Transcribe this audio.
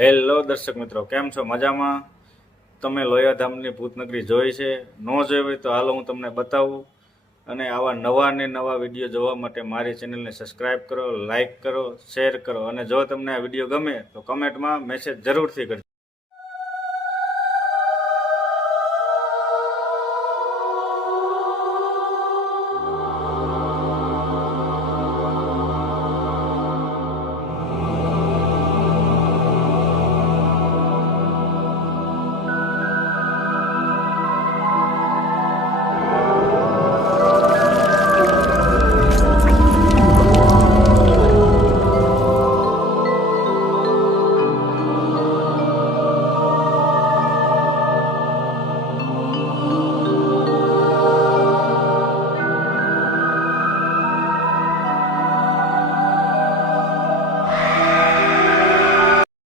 Hello દર્શક મિત્રો, કેમ છો? મજામાં? તમે લોયાધામની ભૂતનગરી જોઈ છે? ન જોઈ હોય તો હાલો હું તમને બતાવું. અને આવા નવા ને નવા વિડીયો જોવા માટે મારી ચેનલને સબસ્ક્રાઈબ કરો, લાઈક કરો, શેર કરો. અને જો તમને આ વિડીયો ગમે તો કમેન્ટમાં મેસેજ જરૂરથી કરજો.